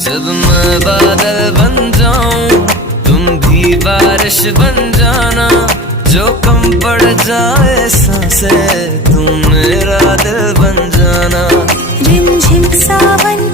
जब मैं बादल बन जाऊं तुम भी बारिश बन जाना, जो कम पड़ जाए सांसें तुम मेरा दिल बन जाना। रिमझिम सावन